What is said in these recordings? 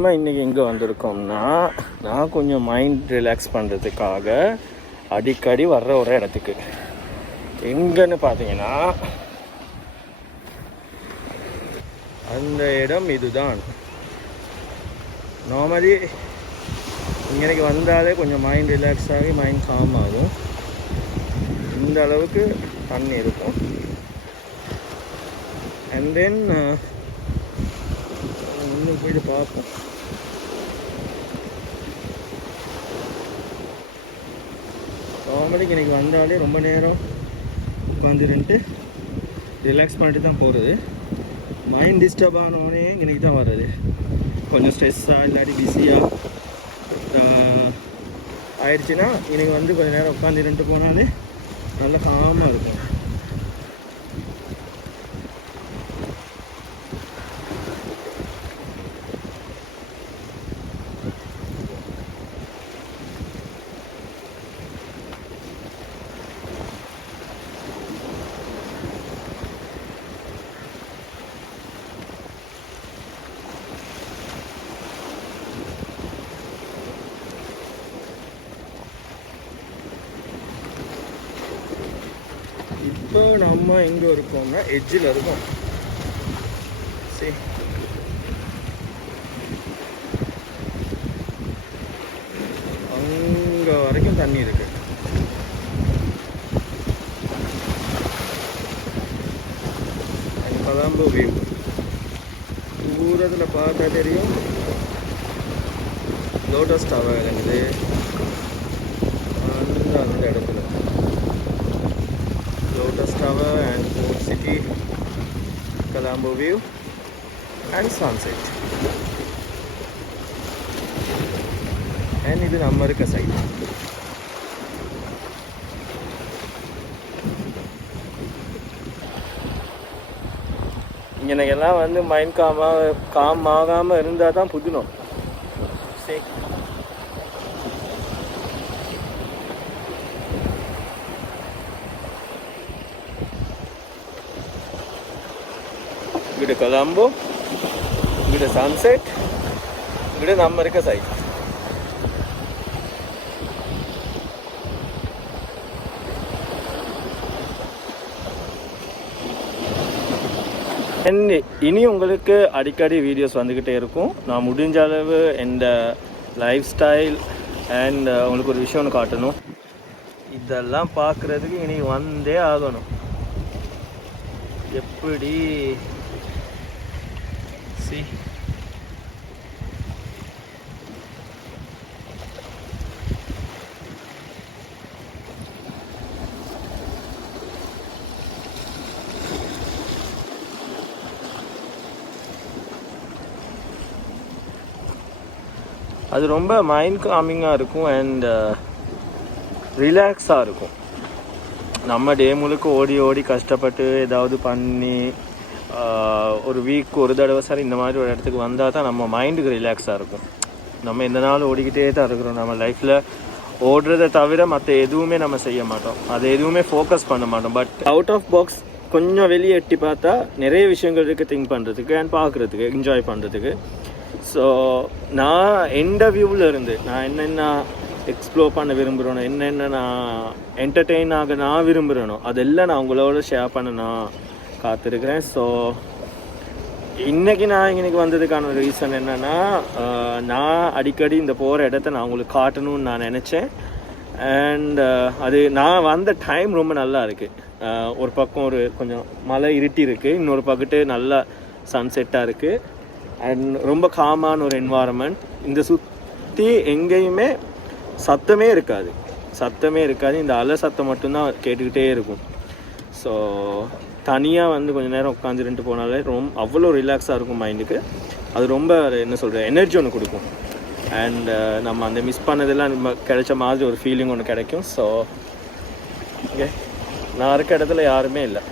நம்ம இன்றைக்கி எங்கே வந்திருக்கோம்னா, நான் கொஞ்சம் மைண்ட் ரிலாக்ஸ் பண்ணுறதுக்காக அடிக்கடி வர்ற ஒரு இடத்துக்கு. எங்கன்னு பார்த்தீங்கன்னா, அந்த இடம் இதுதான். நார்மலி இங்கே வந்தாலே கொஞ்சம் மைண்ட் ரிலாக்ஸ் ஆகி மைண்ட் காம் ஆகும். இந்த அளவுக்கு தண்ணி இருக்கும். அண்ட் தென் இன்னும் போய்ட்டு பார்ப்போம். நார்மலிக்கு இன்றைக்கி வந்தாலே ரொம்ப நேரம் உட்காந்துருந்துட்டு ரிலாக்ஸ் பண்ணிட்டு தான் போகிறது. மைண்ட் டிஸ்டர்ப் ஆனோடனே இன்றைக்கி தான் வர்றது. கொஞ்சம் ஸ்ட்ரெஸ்ஸாக இல்லாட்டி பிஸியாக ஆயிடுச்சுன்னா இன்றைக்கி வந்து கொஞ்சம் நேரம் உட்காந்துருந்துட்டு போனாலே நல்லா காமாக இருக்கும். இப்போ நம்ம எங்கே இருக்கோம்னா எட்ஜில் இருக்கோம். சரி, அங்கே வரைக்கும் தண்ணி இருக்கு. கொலம்போ வியூ தூரத்தில் பார்த்தா தெரியும். லோட்டஸ் டவர் இருக்குது அந்த இடத்துல. Lotus Tower and Port City, Colombo view and sunset. And இது நம்ம இருக்க சைட். இங்கே எல்லாம் வந்து மைண்ட் காம் ஆகாமல் இருந்தால் தான் புதினோம். சரி, இங்கிட்ட கொலம்போ, இங்கிட்ட சன்செட், இங்கிட்ட நம்ம இருக்க சைட். இனி உங்களுக்கு அடிக்கடி வீடியோஸ் வந்துக்கிட்டே இருக்கும். நான் முடிஞ்ச அளவு இந்த லைஃப் ஸ்டைல் அண்ட் உங்களுக்கு ஒரு விஷயம் ஒன்று காட்டணும். இதெல்லாம் பார்க்குறதுக்கு இனி வந்தே ஆகணும். எப்படி அது ரொம்ப மைண்ட் காமிங்காக இருக்கும் அண்ட் ரிலாக்ஸாக இருக்கும். நம்ம டே முழுக்க ஓடி ஓடி கஷ்டப்பட்டு ஏதாவது பண்ணி ஒரு வீக் ஒரு தடவை சார் இந்த மாதிரி ஒரு இடத்துக்கு வந்தால் தான் நம்ம மைண்டுக்கு ரிலாக்ஸாக இருக்கும். நம்ம எந்த நாளும் ஓடிக்கிட்டே தான் இருக்கிறோம். நம்ம லைஃப்பில் ஓடுறதை தவிர மற்ற எதுவுமே நம்ம செய்ய மாட்டோம். அதை எதுவுமே ஃபோக்கஸ் பண்ண மாட்டோம். பட் அவுட் ஆஃப் பாக்ஸ் கொஞ்சம் வெளியே எட்டி பார்த்தா நிறைய விஷயங்கள் இருக்குது திங்க் பண்ணுறதுக்கு அண்ட் பார்க்குறதுக்கு, என்ஜாய் பண்ணுறதுக்கு. ஸோ நான் எந்த வியூவில் இருந்து நான் என்னென்ன எக்ஸ்ப்ளோர் பண்ண விரும்புகிறேனோ, என்னென்ன நான் என்டர்டெயின் ஆக நான் விரும்புகிறேனோ அதெல்லாம் நான் உங்களோட ஷேர் பண்ண நான் காத்திருக்கிறேன். ஸோ இன்றைக்கி நான் இன்றைக்கி வந்ததுக்கான ரீசன் என்னென்னா, நான் அடிக்கடி இந்த போகிற இடத்த நான் உங்களுக்கு காட்டணும்னு நான் நினச்சேன். அண்ட் அது நான் வந்த டைம் ரொம்ப நல்லா இருக்குது. ஒரு பக்கம் ஒரு கொஞ்சம் மழை இருட்டி இருக்குது, இன்னொரு பக்கத்து நல்லா சன்செட்டாக இருக்குது அண்ட் ரொம்ப காமான ஒரு என்வாரன்மெண்ட். இந்த சுற்றி எங்கேயுமே சத்தமே இருக்காது. இந்த அலை சத்தம் மட்டும்தான் கேட்டுக்கிட்டே இருக்கும். ஸோ தனியாக வந்து கொஞ்சம் நேரம் உட்காந்துட்டு போனாலே அவ்வளோ ரிலாக்ஸாக இருக்கும் மைண்டுக்கு. அது ரொம்ப என்ன சொல்கிற எனர்ஜி ஒன்று கொடுக்கும். அண்ட் நம்ம அந்த மிஸ் பண்ணதெல்லாம் நம்ம கிடைச்ச மாதிரி ஒரு ஃபீலிங் ஒன்று கிடைக்கும். ஸோ ஓகே, நான் இருக்க இடத்துல யாருமே இல்லை.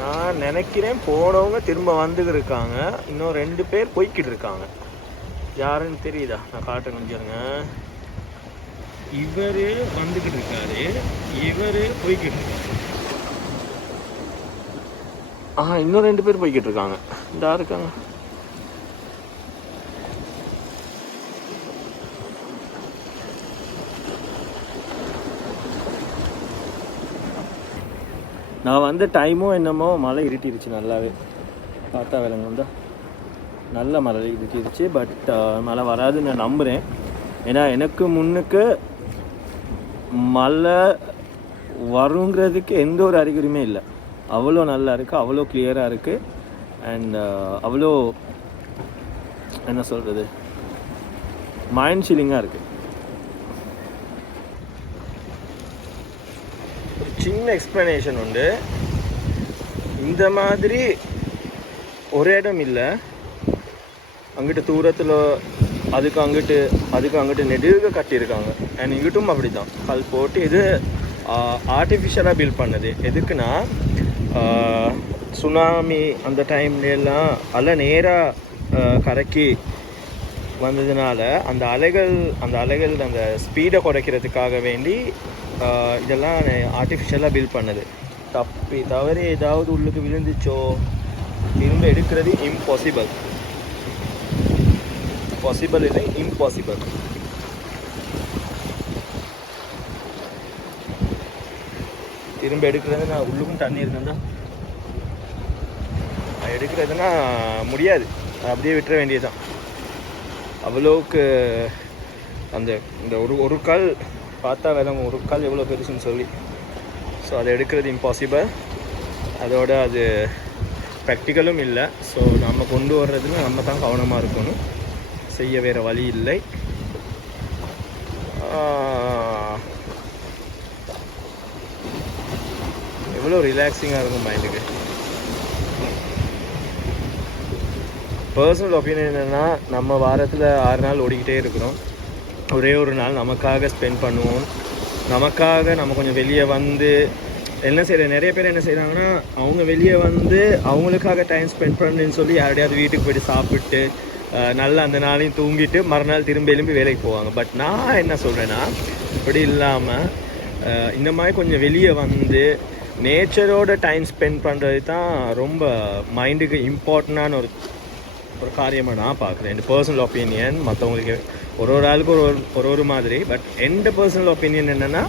நான் நினைக்கிறேன் போனவங்க திரும்ப வந்துக்கிட்டு இருக்காங்க. இன்னும் 2 பேர் போய்கிட்டு இருக்காங்க. யாருன்னு தெரியுதா? நான் காட்ட முடிஞ்சிருங்க. இவர் வந்துக்கிட்டு இருக்காரு, இவர் போய்கிட்டு இருக்காரு. இன்னும் 2 பேர் போய்கிட்டு இருக்காங்க. இதா இருக்காங்க. நான் வந்த டைமும் என்னமோ மழை இருட்டிருச்சு, நல்லாவே பார்த்தா விளங்க வந்தா நல்ல மழை இருட்டிருச்சு. பட் மழை வராதுன்னு நான் நம்புகிறேன். ஏன்னா எனக்கு முன்னுக்கு மழை வருங்கிறதுக்கு எந்த ஒரு அறிகுறியுமே இல்லை. அவ்வளோ நல்லா இருக்குது, அவ்வளோ கிளியராக இருக்குது. அண்ட் அவ்வளோ என்ன சொல்கிறது, மைண்ட் சில்லிங்காக இருக்குது. ஒரு சின்ன எக்ஸ்ப்ளனேஷன் உண்டு. இந்த மாதிரி ஒரு இடம் இல்லை, அங்கிட்டு தூரத்தில் அதுக்கு அங்கிட்டு நெடுக கட்டியிருக்காங்க. அண்ட் இங்கிட்டும் அப்படி தான் கல் போட்டு. இது ஆர்டிஃபிஷியலாக பில்ட் பண்ணது. எதுக்குன்னா சுனாமி அந்த டைம்லாம் அலை நேராக கரைக்கி வந்ததுனால அந்த அலைகள் அந்த ஸ்பீடை குறைக்கிறதுக்காக வேண்டி இதெல்லாம் ஆர்டிஃபிஷியலாக பில்ட் பண்ணது. தவறி ஏதாவது உள்ளுக்கு விழுந்துச்சோ திரும்ப எடுக்கிறது இம்பாசிபிள். இல்லை, இம்பாசிபிள். திரும்ப எடுக்கிறதுனா உள்ளுக்கும் தண்ணி இருக்குன்னா எடுக்கிறதுனா முடியாது, அப்படியே விட்டுற வேண்டியதுதான். அவ்வளோக்கு இந்த ஒரு கால் பார்த்தா விளங்கும், ஒரு கால் எவ்வளோ பெருசுன்னு சொல்லி. ஸோ அதை எடுக்கிறது இம்பாசிபிள். அதோட அது ப்ராக்டிக்கலும் இல்லை. ஸோ நம்ம கொண்டு வர்றதுல நம்ம தான் கவனமாக இருக்கணும், செய்ய வேறு வழி இல்லை. எவ்வளோ ரிலாக்ஸிங்காக இருக்கும் மைண்டுக்கு. பர்சனல் ஒப்பீனியன் என்னென்னா, நம்ம வாரத்தில் 6 நாள் ஓடிக்கிட்டே இருக்கிறோம். ஒரே ஒரு நாள் நமக்காக ஸ்பெண்ட் பண்ணுவோம். நமக்காக நம்ம கொஞ்சம் வெளியே வந்து என்ன செய்கிற நிறைய பேர் என்ன செய்கிறாங்கன்னா, அவங்க வெளியே வந்து அவங்களுக்காக டைம் ஸ்பெண்ட் பண்ணுன்னு சொல்லி யாரையாவது வீட்டுக்கு போய்ட்டு சாப்பிட்டு நல்லா அந்த நாளையும் தூங்கிட்டு மறுநாள் திரும்ப எழும்பி வேலைக்கு போவாங்க. பட் நான் என்ன சொல்கிறேன்னா, அப்படி இல்லாமல் இந்த மாதிரி கொஞ்சம் வெளியே வந்து நேச்சரோட டைம் ஸ்பெண்ட் பண்ணுறது தான் ரொம்ப மைண்டுக்கு இம்பார்ட்டண்டான ஒரு காரியமாக நான் பார்க்குறேன். என் பர்சனல் ஒப்பீனியன். மற்றவங்களுக்கு ஒரு ஆளுக்கு ஒரு மாதிரி. பட் எந்த பர்சனல் ஒப்பீனியன் என்னென்னா,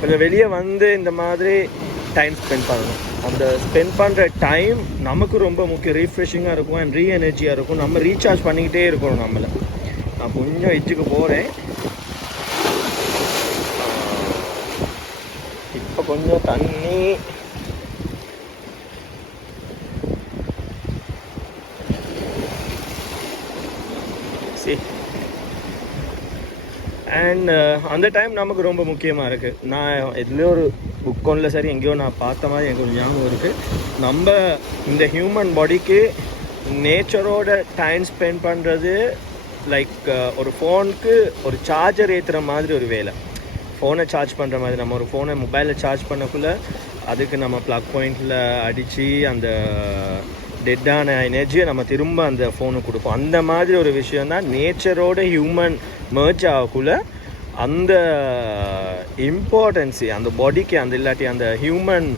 கொஞ்சம் வெளியே வந்து இந்த மாதிரி டைம் ஸ்பெண்ட் பண்ணணும். அந்த ஸ்பெண்ட் பண்ணுற டைம் நமக்கு ரொம்ப முக்கியம். ரீஃப்ரெஷிங்காக இருக்கும் அண்ட் எனர்ஜியாக இருக்கும். நம்ம ரீசார்ஜ் பண்ணிக்கிட்டே இருக்கணும் நம்மளை. நான் கொஞ்சம் எஜ்ஜுக்கு போகிறேன். இப்போ கொஞ்சம் தண்ணி அண்ட் அந்த டைம் நமக்கு ரொம்ப முக்கியமாக இருக்குது. நான் எதுலேயோ ஒரு புக் ஒன்றில் சரி எங்கேயோ நான் பார்த்த மாதிரி எனக்கு ஒரு ஞாபகம் இருக்குது. நம்ம இந்த ஹியூமன் பாடிக்கு நேச்சரோட டைம் ஸ்பெண்ட் பண்ணுறது லைக் ஒரு ஃபோனுக்கு ஒரு சார்ஜர் ஏற்றுற மாதிரி ஒரு வேலை. ஃபோனை சார்ஜ் பண்ணுற மாதிரி. நம்ம ஒரு ஃபோனை மொபைலில் சார்ஜ் பண்ணக்குள்ளே அதுக்கு நம்ம ப்ளக் பாயிண்டில் அடித்து அந்த டெட்டான எனர்ஜியை நம்ம திரும்ப அந்த ஃபோனுக்கு கொடுப்போம். அந்த மாதிரி ஒரு விஷயந்தான் நேச்சரோட ஹியூமன் மர்ஜ் ஆகக்குள்ள அந்த இம்பார்ட்டன்ஸு அந்த பாடிக்கு, அந்த இல்லாட்டி அந்த ஹியூமன்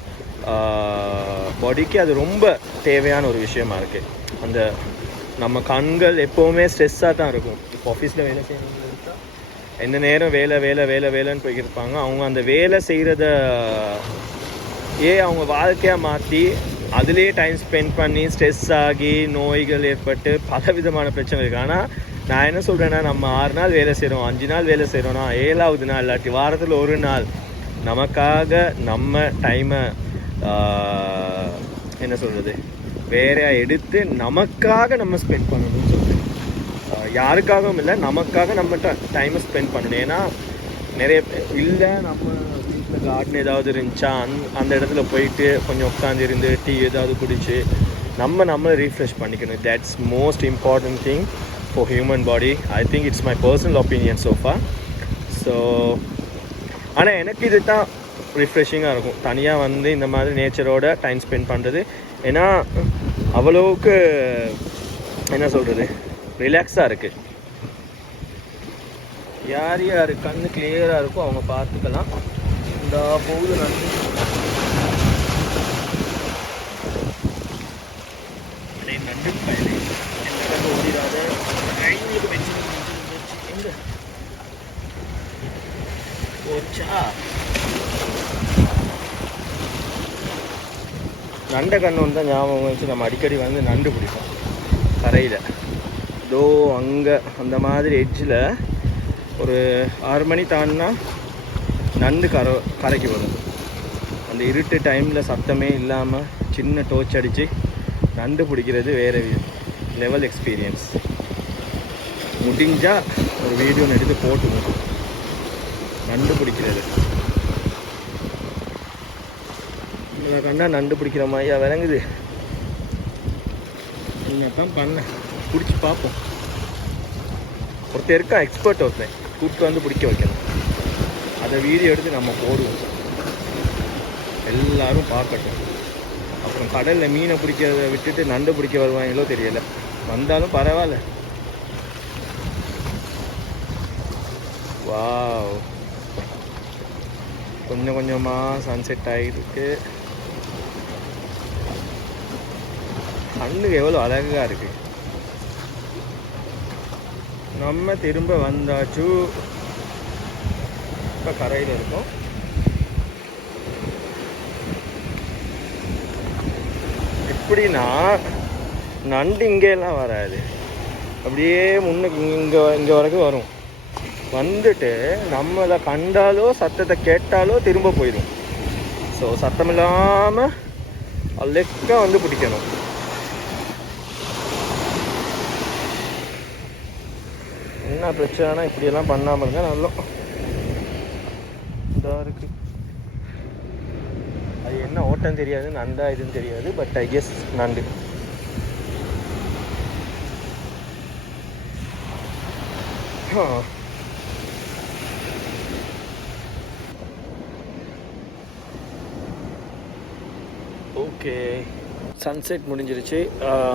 பாடிக்கு அது ரொம்ப தேவையான ஒரு விஷயமா இருக்குது. அந்த நம்ம கண்கள் எப்போவுமே ஸ்ட்ரெஸ்ஸாக தான் இருக்கும். இப்போ ஆஃபீஸில் வேலை செய்யணும் எந்த நேரம் வேலைன்னு போய்கிட்டு இருப்பாங்க. அவங்க அந்த வேலை செய்கிறத அவங்க வாழ்க்கையாக மாற்றி அதிலே டைம் ஸ்பெண்ட் பண்ணி ஸ்ட்ரெஸ் ஆகி நோய்கள் ஏற்பட்டு பல விதமான பிரச்சனை இருக்குது. ஆனால் நான் என்ன சொல்கிறேன்னா, நம்ம 6 நாள் வேலை செய்கிறோம், 5 நாள் வேலை செய்கிறோன்னா 7வது நாள் இல்லாட்டி வாரத்தில் ஒரு நாள் நமக்காக நம்ம டைமை என்ன சொல்கிறது வேறையாக எடுத்து நமக்காக நம்ம ஸ்பெண்ட் பண்ணணும்னு சொல்கிறேன். யாருக்காகவும் இல்லை, நமக்காக நம்ம டைமை ஸ்பெண்ட் பண்ணணும். ஏன்னா நிறைய இல்லை நம்ம வீட்டில் கார்டன் ஏதாவது இருந்துச்சா அந்த இடத்துல போயிட்டு கொஞ்சம் உட்காந்துருந்து டீ ஏதாவது குடிச்சு நம்மளை ரீஃப்ரெஷ் பண்ணிக்கணும். That's most important thing for human body. I think it's my personal opinion sofa. So ஆனால் எனக்கு இது தான் ரிஃப்ரெஷிங்காக இருக்கும், தனியாக வந்து இந்த மாதிரி நேச்சரோட டைம் ஸ்பெண்ட் பண்ணுறது. ஏன்னா அவ்வளோவுக்கு என்ன சொல்கிறது ரிலாக்ஸாக இருக்குது. யார் யார் கண்ணு கிளியராக இருக்கும் அவங்க பார்த்துக்கலாம். இந்த போகுது நண்டு ஓடிடாத எங்க போச்சா. நண்டை கண்ணு வந்து ஞாபகம் வச்சு நம்ம அடிக்கடி வந்து நண்டு பிடிப்போம் கரையில். இதோ அங்கே அந்த மாதிரி எட்ஜில் ஒரு 6 மணி தாண்டினா நண்டு கரைக்கு வரும். அந்த இருட்டு டைமில் சத்தமே இல்லாமல் சின்ன டோர்ச் அடித்து நண்டு பிடிக்கிறது வேறு லெவல் எக்ஸ்பீரியன்ஸ். முடிஞ்சால் ஒரு வீடியோ எடுத்து போட்டுவோம் நண்டு பிடிக்கிறது. இதை கண்டா நண்டு பிடிக்கிற மாதிரியா விளங்குது. நீங்கள் தான் பண்ண பிடிச்சி பார்ப்போம். ஒருத்தர் இருக்கா எக்ஸ்பர்ட், ஒருத்தன் கூப்பிட்டு வந்து பிடிக்க வைக்கணும். அதை வீடியோ எடுத்து நம்ம போடுவோம், எல்லோரும் பார்க்கட்டும். அப்புறம் கடலில் மீனை பிடிக்கிறத விட்டுட்டு நண்டு பிடிக்க வருவாங்களோ தெரியலை. வந்தாலும் பரவாயில்ல. வாவ், கொஞ்சம் கொஞ்சமாக சன்செட் ஆகிருக்கு. கண்ணுக்கு எவ்வளோ அழகாக இருக்குது. நம்ம திரும்ப வந்தாச்சு. இப்போ கரையில் இருக்கோம். எப்படின்னா நண்டு இங்கெல்லாம் வராது, அப்படியே முன்னுக்கு இங்கே வரைக்கும் வரும். வந்துட்டு நம்ம அதை கண்டாலோ சத்தத்தை கேட்டாலோ திரும்ப போயிடும். ஸோ சத்தம் இல்லாமல் அலெக்கா வந்து பிடிக்கணும். என்ன பிரச்சனைனா இப்படியெல்லாம் பண்ணாமல் இருங்க. நல்லா இதாக இருக்கு. அது என்ன ஓட்டம் தெரியாது, நண்டா இதுன்னு தெரியாது. பட் ஐ கெஸ் நண்டு. ஓகே, சன்செட் முடிஞ்சிருச்சு.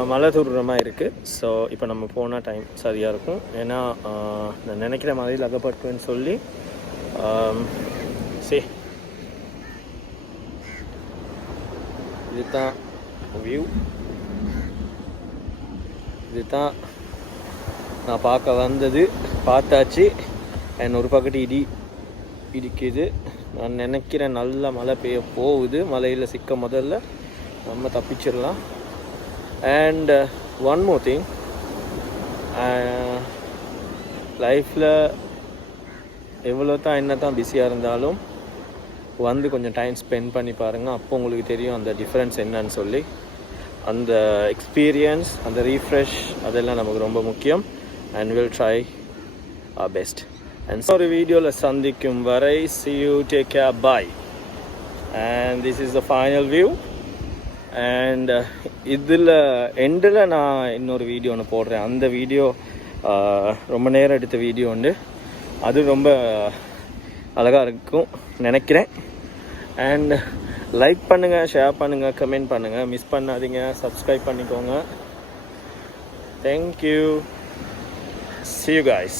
மழை தூரமாக இருக்குது. ஸோ இப்போ நம்ம போனால் டைம் சரியாக இருக்கும். ஏன்னா நான் நினைக்கிற மாதிரி அகப்பட்டுன்னு சொல்லி இதுதான் வியூ. இதுதான் நான் பார்க்க வந்தது. பார்த்தாச்சு. என் ஒரு பக்கத்து இடிக்குது. நான் நினைக்கிறேன் நல்ல மழை பெய்ய போகுது. மழையில் சிக்க முதல்ல நம்ம தப்பிச்சிடலாம். அண்ட் ஒன் மோர் திங், லைஃப்பில் எவ்வளோ தான் என்ன தான் பிஸியாக இருந்தாலும் வந்து கொஞ்சம் டைம் ஸ்பெண்ட் பண்ணி பாருங்கள். அப்போ உங்களுக்கு தெரியும் அந்த டிஃப்ரென்ஸ் என்னன்னு சொல்லி. அந்த எக்ஸ்பீரியன்ஸ், அந்த ரீஃப்ரெஷ், அதெல்லாம் நமக்கு ரொம்ப முக்கியம். And will try our best. And ஒரு வீடியோவில் சந்திக்கும் வரை see you, take care, bye. And this is the final view. And இதில் எண்டில் நான் இன்னொரு வீடியோ ஒன்று போடுறேன். அந்த வீடியோ ரொம்ப நேரம் எடுத்த வீடியோ உண்டு. அது ரொம்ப அழகாக இருக்கும் நினைக்கிறேன். அண்ட் லைக் பண்ணுங்கள், ஷேர் பண்ணுங்கள், கமெண்ட் பண்ணுங்கள், மிஸ் பண்ணாதீங்க, சப்ஸ்கிரைப் பண்ணிக்கோங்க. தேங்க்யூ. See you guys.